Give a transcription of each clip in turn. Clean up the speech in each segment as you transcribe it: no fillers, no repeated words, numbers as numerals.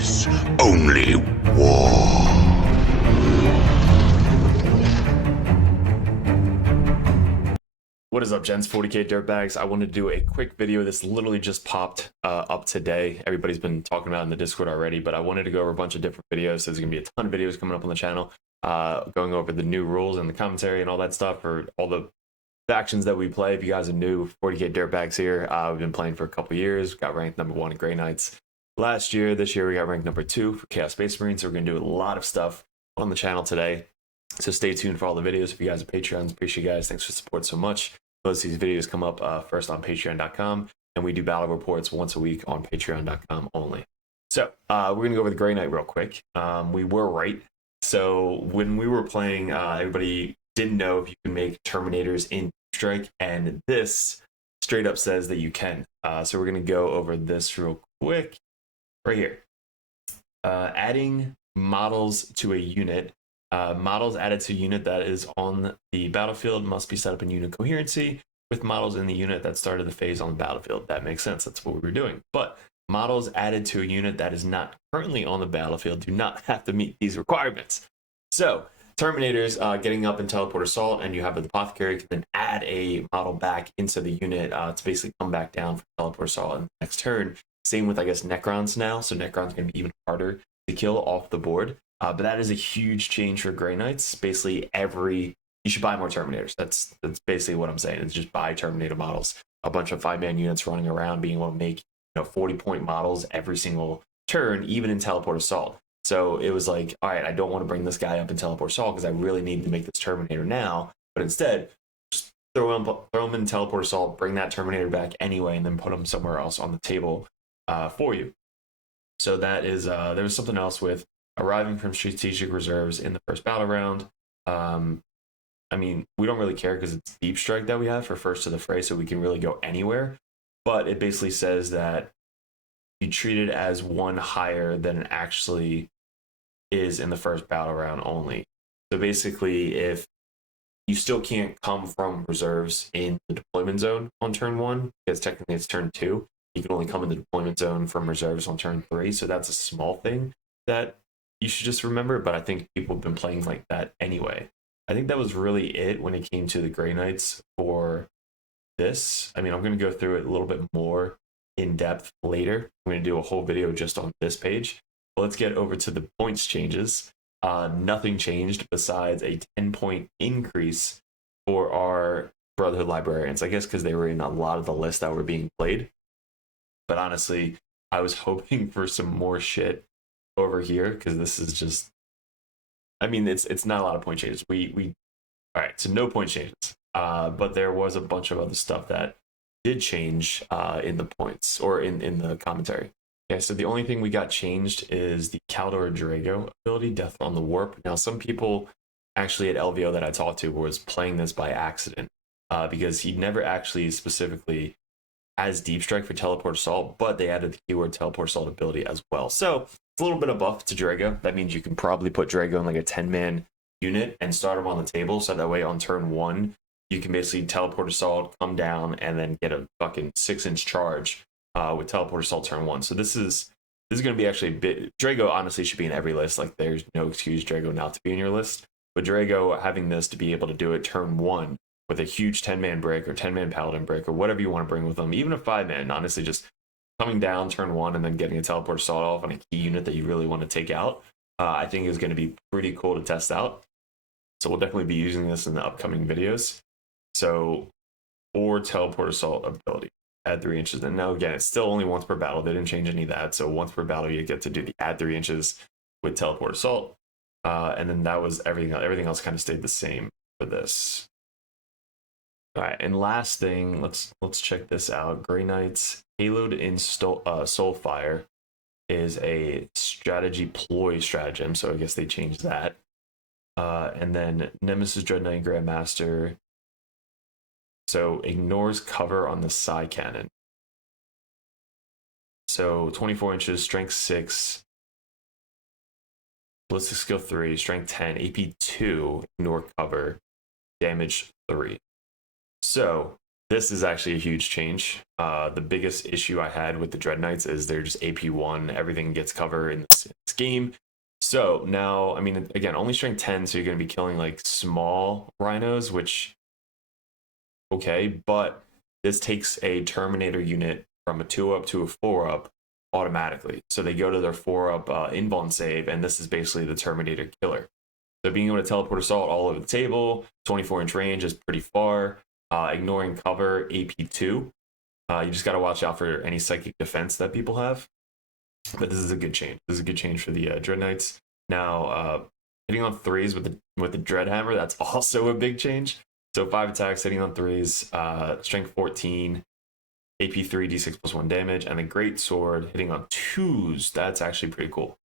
is only war. What is up, gents? 40k Dirtbags. I wanted to do a quick video. This literally just popped up today. Everybody's been talking about it in the Discord already, but I wanted to go over a bunch of different videos. There's going to be a ton of videos coming up on the channel, going over the new rules and the commentary and all that stuff for all the factions that we play. If you guys are new, 40k Dirtbags here. We've been playing for a couple years. Got ranked #1 in Grey Knights last year. This year we got ranked #2 for Chaos Space Marines. So we're going to do a lot of stuff on the channel today. So stay tuned for all the videos. If you guys are Patreons, appreciate you guys. Thanks for the support so much. Most of these videos come up first on patreon.com, and we do battle reports once a week on patreon.com only. So we're going to go over the Grey Knight real quick. We were right. So when we were playing, everybody didn't know if you can make Terminators in Strike, and this straight up says that you can. So we're going to go over this real quick right here. Adding models to a unit. Models added to a unit that is on the battlefield must be set up in unit coherency with models in the unit that started the phase on the battlefield. That makes sense. That's what we were doing. But models added to a unit that is not currently on the battlefield do not have to meet these requirements. So Terminators getting up in Teleport Assault, and you have an Apothecary can then add a model back into the unit to basically come back down for Teleport Assault in the next turn. Same with, I guess, Necrons now. So Necrons going to be even harder to kill off the board. But that is a huge change for Grey Knights. Basically, you should buy more Terminators. That's basically what I'm saying. It's just buy Terminator models. A bunch of 5-man units running around, being able to make 40-point models every single turn, even in Teleport Assault. So it was like, all right, I don't want to bring this guy up in Teleport Assault because I really need to make this Terminator now. But instead, just throw him in Teleport Assault, bring that Terminator back anyway, and then put him somewhere else on the table for you. So that is there was something else with arriving from strategic reserves in the first battle round. I mean, we don't really care because it's deep strike that we have for first to the fray, so we can really go anywhere. But it basically says that you treat it as one higher than it actually is in the first battle round only. So basically, if you still can't come from reserves in the deployment zone on turn 1, because technically it's turn 2, you can only come in the deployment zone from reserves on turn 3. So that's a small thing that you should just remember, but I think people have been playing like that anyway. I think that was really it when it came to the Grey Knights for this. I mean, I'm going to go through it a little bit more in depth later. I'm going to do a whole video just on this page. But let's get over to the points changes. Nothing changed besides a 10-point increase for our Brotherhood Librarians. I guess because they were in a lot of the lists that were being played. But honestly, I was hoping for some more shit over here because this is just, I mean, it's not a lot of point changes. We all right, so no point changes, but there was a bunch of other stuff that did change in the points or in the commentary. Okay, so the only thing we got changed is the Caldor Drago ability, Death on the Warp. Now, some people actually at LVO that I talked to was playing this by accident because he never actually specifically has Deep Strike for Teleport Assault, but they added the keyword Teleport Assault ability as well. So it's a little bit of buff to Drago. That means you can probably put Drago in like a 10-man unit and start him on the table. So that way on turn 1, you can basically Teleport Assault, come down, and then get a fucking 6-inch charge with Teleport Assault turn 1. So this is going to be actually a bit. Drago honestly should be in every list. Like there's no excuse Drago not to be in your list. But Drago having this to be able to do it turn 1 with a huge 10-man break or 10-man paladin break or whatever you want to bring with them, even a 5-man, honestly, just coming down turn 1 and then getting a Teleport Assault off on a key unit that you really want to take out, I think is going to be pretty cool to test out. So we'll definitely be using this in the upcoming videos. So, or Teleport Assault ability, add 3 inches. And now again, it's still only once per battle. They didn't change any of that. So once per battle, you get to do the add 3 inches with Teleport Assault. And then that was everything. Everything else kind of stayed the same for this. All right, and last thing, let's check this out. Grey Knights Haloed in Soulfire is a strategy ploy stratagem, so I guess they changed that. And then Nemesis Dread Knight Grandmaster, so ignores cover on the Psy Cannon. So 24 inches, strength 6, ballistic skill 3, strength 10, AP 2, ignore cover, damage 3. So This is actually a huge change. The biggest issue I had with the Dread Knights is they're just AP1. Everything gets covered in this game. So now, I mean, again, only strength 10, so you're going to be killing like small rhinos, which, okay, but this takes a Terminator unit from a 2-up to a 4-up automatically. So they go to their 4-up invuln save, and this is basically the Terminator killer. So being able to teleport assault all over the table, 24-inch range is pretty far. Ignoring cover, AP2. You just got to watch out for any psychic defense that people have. But this is a good change. This is a good change for the Dread Knights. Now, hitting on 3s with the Dread Hammer, that's also a big change. So 5 attacks, hitting on 3s, strength 14, AP3, D6 plus 1 damage, and the Great Sword hitting on 2s. That's actually pretty cool.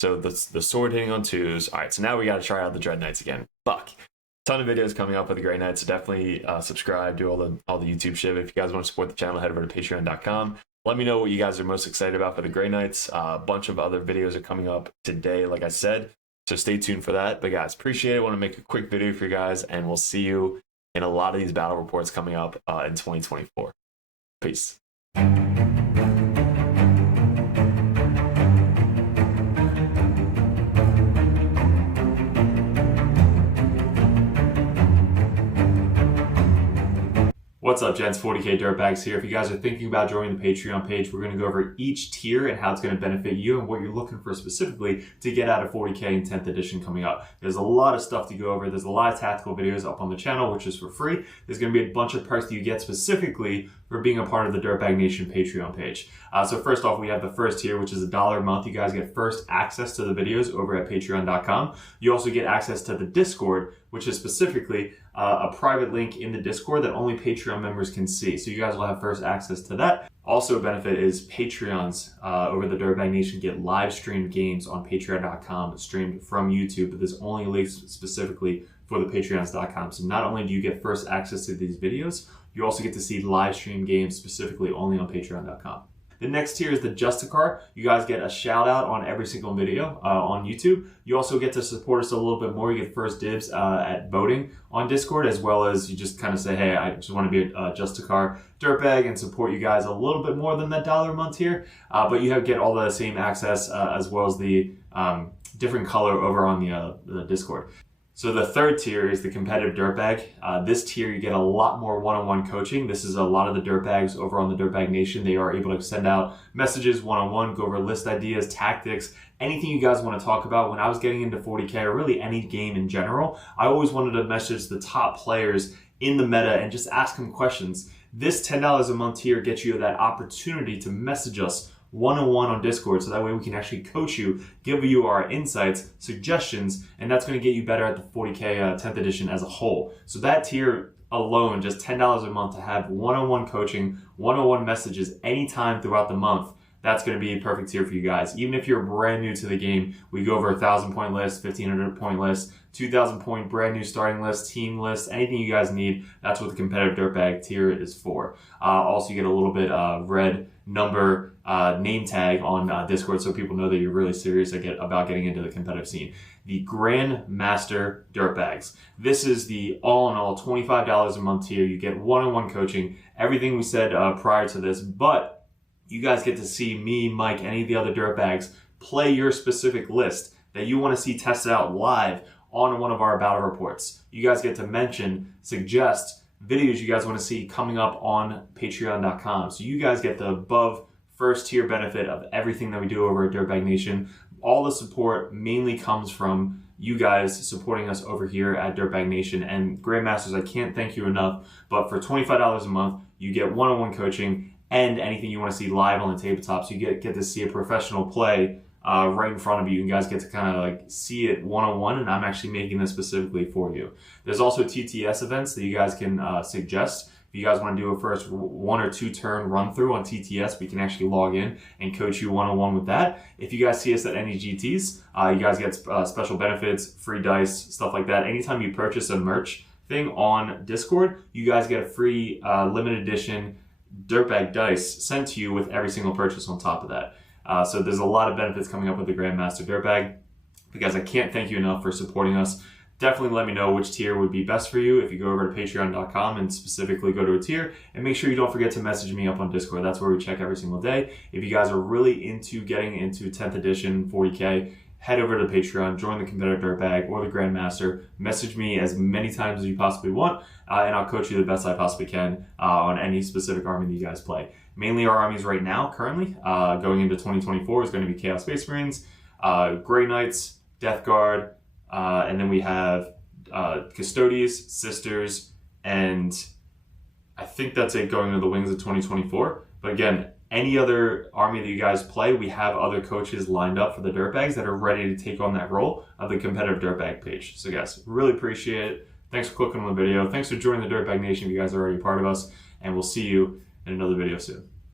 So the sword hitting on 2s. All right, so now we got to try out the Dread Knights again. Fuck. Ton of videos coming up with the Great Knights, so definitely subscribe, do all the YouTube shit. If you guys want to support the channel, head over to patreon.com. Let me know what you guys are most excited about for the Great Knights. A bunch of other videos are coming up today, like I said, so stay tuned for that. But guys, appreciate it. I want to make a quick video for you guys, and we'll see you in a lot of these battle reports coming up in 2024. Peace. What's up, gents? 40k Dirtbags here. If you guys are thinking about joining the Patreon page, we're going to go over each tier and how it's going to benefit you and what you're looking for specifically to get out of 40k in 10th edition coming up. There's a lot of stuff to go over. There's a lot of tactical videos up on the channel, which is for free. There's going to be a bunch of perks that you get specifically for being a part of the Dirtbag Nation Patreon page. So first off, we have the first tier, which is $1 a month. You guys get first access to the videos over at patreon.com. You also get access to the Discord, which is specifically a private link in the Discord that only Patreon members can see. So you guys will have first access to that. Also a benefit is Patreons over the Dirtbag Nation get live streamed games on patreon.com streamed from YouTube, but this only links specifically for the patreons.com. So not only do you get first access to these videos, you also get to see live stream games specifically only on patreon.com. The next tier is the Justicar. You guys get a shout out on every single video on YouTube. You also get to support us a little bit more. You get first dibs at voting on Discord, as well as you just kind of say, hey, I just want to be a Justicar Dirtbag and support you guys a little bit more than that $1 a month tier. But you get all the same access as well as the different color over on the Discord. So the third tier is the competitive Dirtbag. This tier, you get a lot more one-on-one coaching. This is a lot of the Dirtbags over on the Dirtbag Nation. They are able to send out messages one-on-one, go over list ideas, tactics, anything you guys want to talk about. When I was getting into 40k, or really any game in general, I always wanted to message the top players in the meta and just ask them questions. This $10 a month tier gets you that opportunity to message us one-on-one on Discord, so that way we can actually coach you, give you our insights, suggestions, and that's going to get you better at the 40k 10th edition as a whole. So that tier alone, just $10 a month to have one-on-one coaching, one-on-one messages anytime throughout the month, that's going to be a perfect tier for you guys. Even if you're brand new to the game, we go over 1,000 point list, 1,500 point list, 2,000 point brand new starting list, team list, anything you guys need. That's what the competitive Dirtbag tier is for. Also, you get a little bit red number name tag on Discord, so people know that you're really serious about getting into the competitive scene. The Grandmaster Dirtbags. This is the all-in-all $25 a month tier. You get one-on-one coaching, everything we said prior to this, but you guys get to see me, Mike, any of the other Dirtbags play your specific list that you want to see tested out live on one of our battle reports. You guys get to mention, suggest videos you guys want to see coming up on patreon.com. So you guys get the above first tier benefit of everything that we do over at Dirtbag Nation. All the support mainly comes from you guys supporting us over here at Dirtbag Nation. And Grandmasters, I can't thank you enough, but for $25 a month, you get one-on-one coaching and anything you want to see live on the tabletop. So you get to see a professional play right in front of you. You guys get to kind of like see it one-on-one, and I'm actually making this specifically for you. There's also TTS events that you guys can suggest. If you guys want to do a first 1 or 2 turn run through on TTS, we can actually log in and coach you one-on-one with that. If you guys see us at any GTs, you guys get special benefits, free dice, stuff like that. Anytime you purchase a merch thing on Discord, you guys get a free limited edition Dirtbag dice sent to you with every single purchase on top of that. So there's a lot of benefits coming up with the Grandmaster Dirtbag. Because I can't thank you enough for supporting us. definitely let me know which tier would be best for you if you go over to patreon.com and specifically go to a tier. And make sure you don't forget to message me up on Discord. That's where we check every single day. If you guys are really into getting into 10th edition 40k, head over to Patreon, join the competitive Dirtbag or the Grandmaster. Message me as many times as you possibly want, and I'll coach you the best I possibly can on any specific army that you guys play. Mainly our armies right now, currently, going into 2024, is going to be Chaos Space Marines, Grey Knights, Death Guard, and then we have Custodes, Sisters, and I think that's it going into the Wings of 2024. But again, any other army that you guys play, we have other coaches lined up for the Dirtbags that are ready to take on that role of the competitive Dirtbag page. So guys, really appreciate it. Thanks for clicking on the video. Thanks for joining the Dirtbag Nation if you guys are already a part of us. And we'll see you in another video soon.